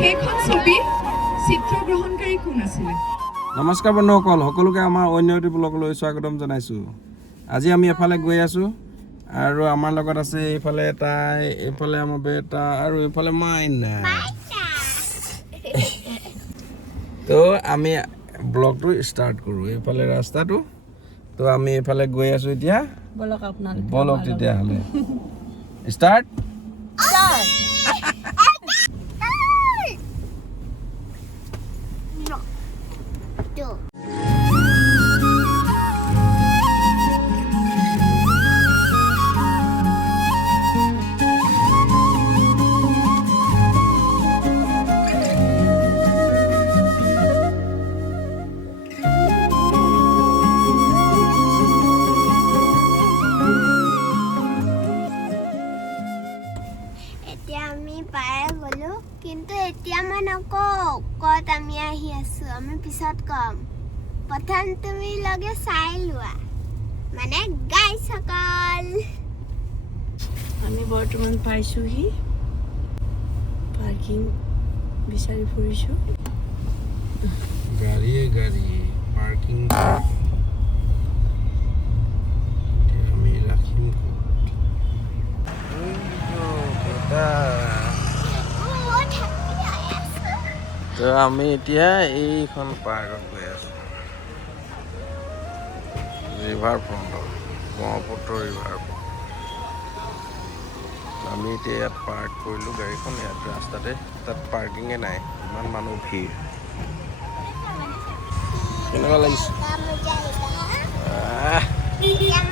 সেইখন ছবি চিত্ৰগ্ৰহণকাৰী কোন আছিলে? নমস্কাৰ বন্ধুসকল, সকলোকে আমাৰ অন্য এটি ব্লগলৈ স্বাগতম জনাইছোঁ। আজি আমি এফালে গৈ আছোঁ আৰু আমাৰ লগত আছে এইফালে এটা, এইফালে আমাৰ বেটা আৰু এইফালে মাইনা। তো আমি ব্লগটো ষ্টাৰ্ট কৰোঁ। এইফালে ৰাস্তাটো, তো আমি এইফালে গৈ আছোঁ এতিয়া। বলক তেতিয়াহ'লে ষ্টাৰ্ট। কিন্তু এতিয়া মই নকওঁ ক'ত আমি আহি আছোঁ, আমি পিছত কম। প্ৰথম তুমি লগে চাই লোৱা, মানে গাইসকল। আমি বৰ্তমান পাইছোঁহি, পাৰ্কিং বিচাৰি ফুৰিছোঁ। গাড়ীয়ে পাৰ্কিং আমি ৰাখিম তো আমি এতিয়া এইখন পাৰ্কত গৈ আছোঁ, ৰিভাৰ ফ্ৰণ্টত, ব্ৰহ্মপুত্ৰ ৰিভাৰ ফ্ৰণ্ট। আমি এতিয়া ইয়াত পাৰ্ক কৰিলোঁ গাড়ীখন, ইয়াত ৰাস্তাতে। তাত পাৰ্কিঙে নাই, ইমান মানুহ ভিৰ। কেনেকুৱা লাগিছে?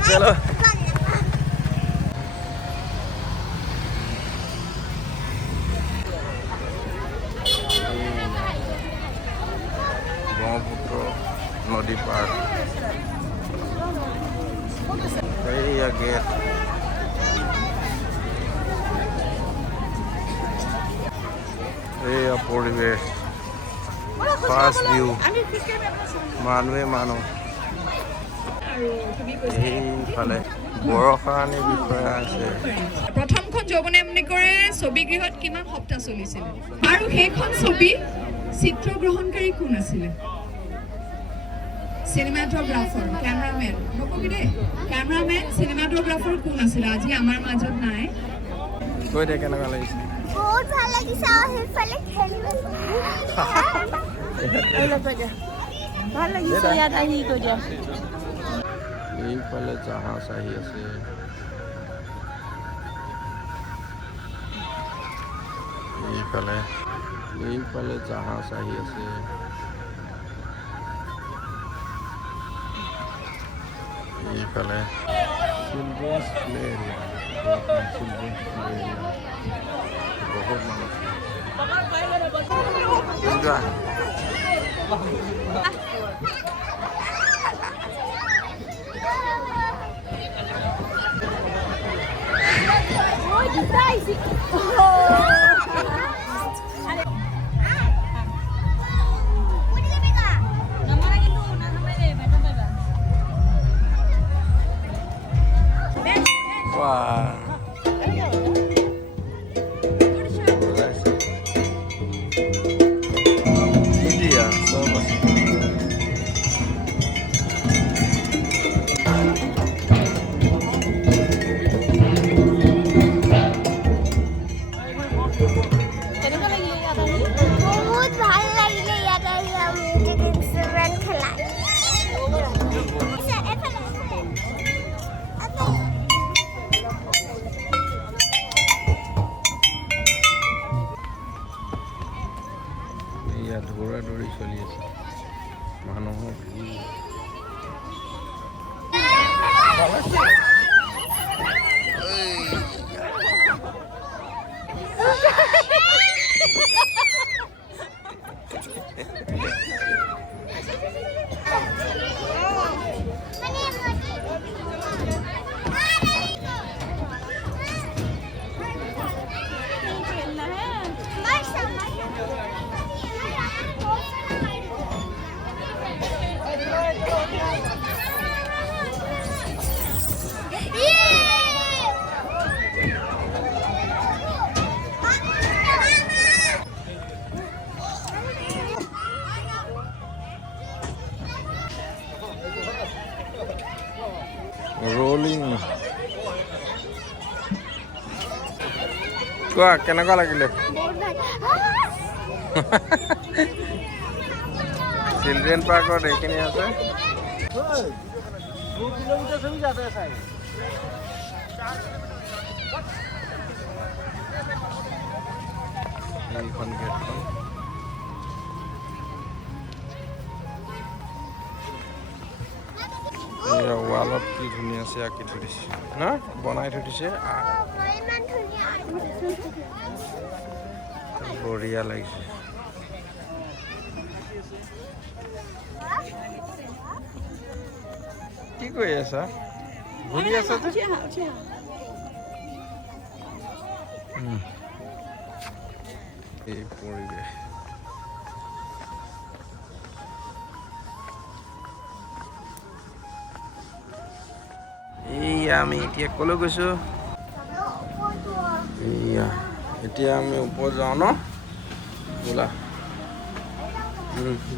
চলো ব্ৰহ্মপুত্ৰ নদী পাৰ্ক, এইয়া গেট। এইয়া পৰিৱেশ, ফাৰ্ষ্ট ভিউ, মানুহ। এইফালে বৰষাৰণী বিষয়া আছে। প্ৰথমখন যৌৱনেমনিকৰে ছবিগৃহত কিমান সপ্তাহ চলিছিল আৰু সেইখন ছবি চিত্ৰগ্ৰহণকাৰী কোন আছিলে? Cinematographer, cameraman. নকবি দেই, কেমেৰামেন, চিনেমাটোগ্ৰাফাৰ কোন আছিলে? আজি আমাৰ মাজত নাই। কৈ দে কেনেকুৱা লাগিছে? বহুত ভাল লাগিছে। আৰু সেইফালে খেলিব ভাল লাগিছে ইয়াত আহি। কৈ দিয়া। এইফালে জাহাজ আহি আছে। এইফালে জাহাজ আহি আছে। এইফালে চিলড্ৰেনছ প্লে এৰিয়া, বহুত মানুহ। বহুত ভাল লাগিলে ইয়াত আহি। মিউজিক ইনষ্ট্ৰুমেণ্ট খেলাই ইয়াত দৌৰা-দৌৰি চলি আছে, মানুহৰ ভিৰ। কোৱা কেনেকুৱা লাগিলে বহুত ভাল চিলড্ৰেন পাৰ্কত এইখিনি আছে এইখন গেটখন এয়া ৱালত কি ধুনীয়া আছে আঁকি থৈ দিছে না বনাই থৈ দিছে ইমান ধুনীয়া বঢ়িয়া লাগিছে কি কৈ আছা ঘূৰি আছা যে এই পৰিৱেশ এইয়া আমি এতিয়া ক'লৈ গৈছোঁ এইয়া এতিয়া আমি ওপৰত যাওঁ ন ব'লা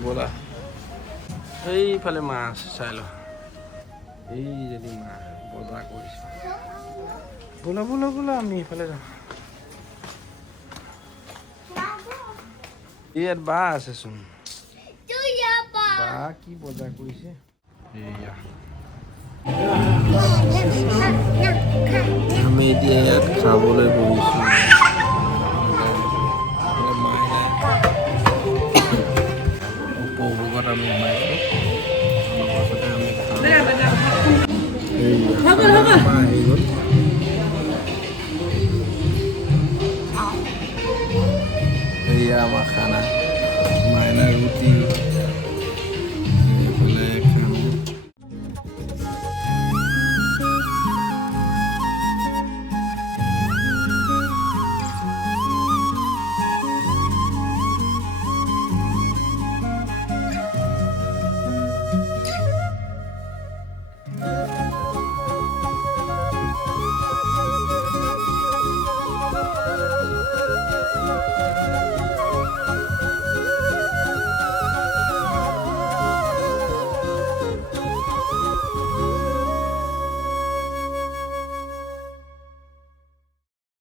ব'লা এইফালে মাছ চাই লওঁ এই যদি মাছ বজাৰ কৰিছে ব'লা ব'লা ব'লা আমি এইফালে যাওঁ ইয়াত বা আছেচোন বা কি বজাৰ কৰিছে এইয়া আমি এতিয়া ইয়াত খাবলৈ বহিছোঁ উপভোগত আমি সোমাইছোঁ আহি গ'ল এয়া আমাৰ খানা